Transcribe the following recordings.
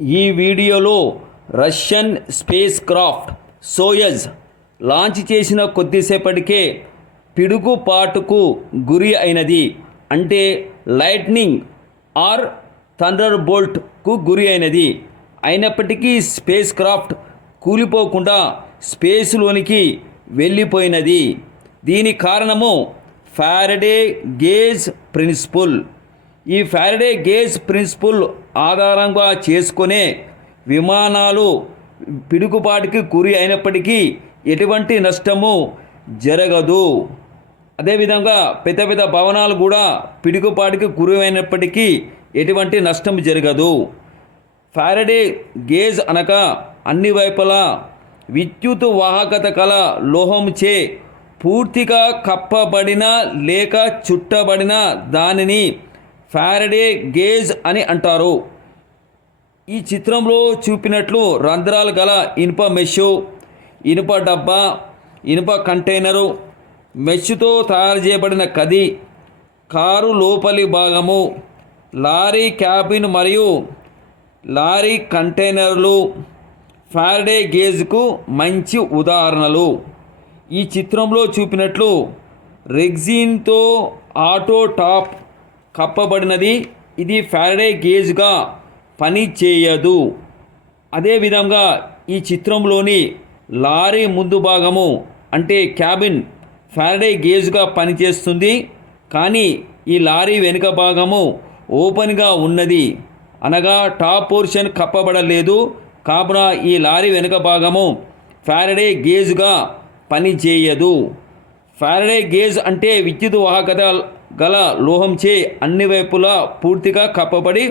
ఈ వీడియోలో Russian spacecraft Soyuz launch చేసిన కొద్దిసేపటికే పిడుగుపాటుకు గురి అయినది. అంటే లైట్నింగ్ ఆర్ థండర్ బోల్ట్కు గురి అయినది. అయినప్పటికీ స్పేస్ క్రాఫ్ట్ కూలిపోకుండా స్పేస్లోనికి వెళ్ళిపోయినది. దీని కారణము ఫారడే గేజ్ ప్రిన్సిపుల్. ఈ ఫారడే గేజ్ ప్రిన్సిపుల్ ఆధారంగా చేసుకునే విమానాలు పిడుగుపాటికి గురి అయినప్పటికీ ఎటువంటి నష్టము జరగదు. అదేవిధంగా పెద్ద పెద్ద భవనాలు కూడా పిడుగుపాటికి గురి అయినప్పటికీ ఎటువంటి నష్టం జరగదు. ఫారడే గేజ్ అనగా అన్ని వైపులా విద్యుత్ వాహకత కల లోహంచే పూర్తిగా కప్పబడిన లేక చుట్టబడిన దానిని ఫారడే గేజ్ అని అంటారు. ఈ చిత్రంలో చూపినట్లు రంధ్రాలు గల ఇనుప మెష్ ఇనుప డబ్బా ఇనుప కంటైనరు మెష్తో తయారు చేయబడిన కది కారు లోపలి భాగము లారీ క్యాబిన్ మరియు లారీ కంటైనర్లు. ఫారడే గేజ్కు మంచి ఉదాహరణలు. ఈ చిత్రంలో చూపినట్లు రెగ్జిన్తో ఆటో టాప్ కప్పబడినది. ఇది ఫారడే గేజ్గా పని చేయదు. అదేవిధంగా ఈ చిత్రంలోని లారీ ముందు భాగము అంటే క్యాబిన్ ఫారడే గేజ్గా పనిచేస్తుంది కానీ ఈ లారీ వెనుక భాగము ఓపెన్గా ఉన్నది. అనగా టాప్ పోర్షన్ కప్పబడలేదు. కావున ఈ లారీ వెనుక భాగము ఫారడే గేజ్గా పనిచేయదు ఫారడే గేజ్ అంటే విద్యుత్ వాహకత గల లోహంచే అన్ని వైపులా పూర్తిగా కప్పబడి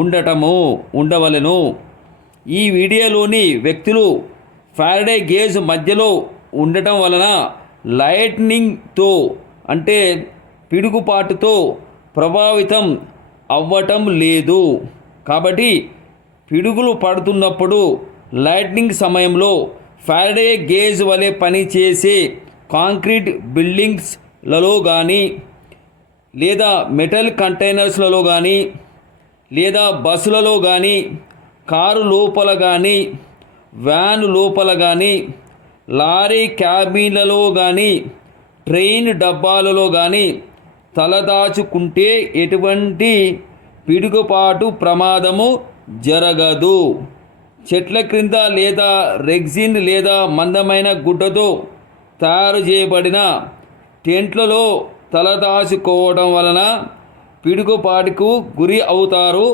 ఉండటము ఉండవలెను. ఈ వీడియోలోని వ్యక్తులు ఫారడే గేజ్ మధ్యలో ఉండటం వలన లైట్నింగ్తో అంటే పిడుగుపాటుతో ప్రభావితం అవ్వటం లేదు. కాబట్టి పిడుగులు పడుతున్నప్పుడు లైట్నింగ్ సమయంలో ఫారడే గేజ్ వలె పనిచేసే కాంక్రీట్ బిల్డింగ్స్లలో కానీ లేదా మెటల్ కంటైనర్స్లలో కానీ లేదా బస్సులలో కానీ కారు లోపల కానీ వ్యాన్ లోపల కానీ లారీ క్యాబిన్లలో కానీ ట్రైన్ డబ్బాలలో కానీ తలదాచుకుంటే ఎటువంటి పిడుగుపాటు ప్రమాదము జరగదు. చెట్ల క్రింద లేదా రెగ్జిన్ లేదా మందమైన గుడ్డతో తయారు చేయబడిన టెంట్లలో తలదాచుకోవడం వలన పిడుగుపాటుకు గురి అవుతారు.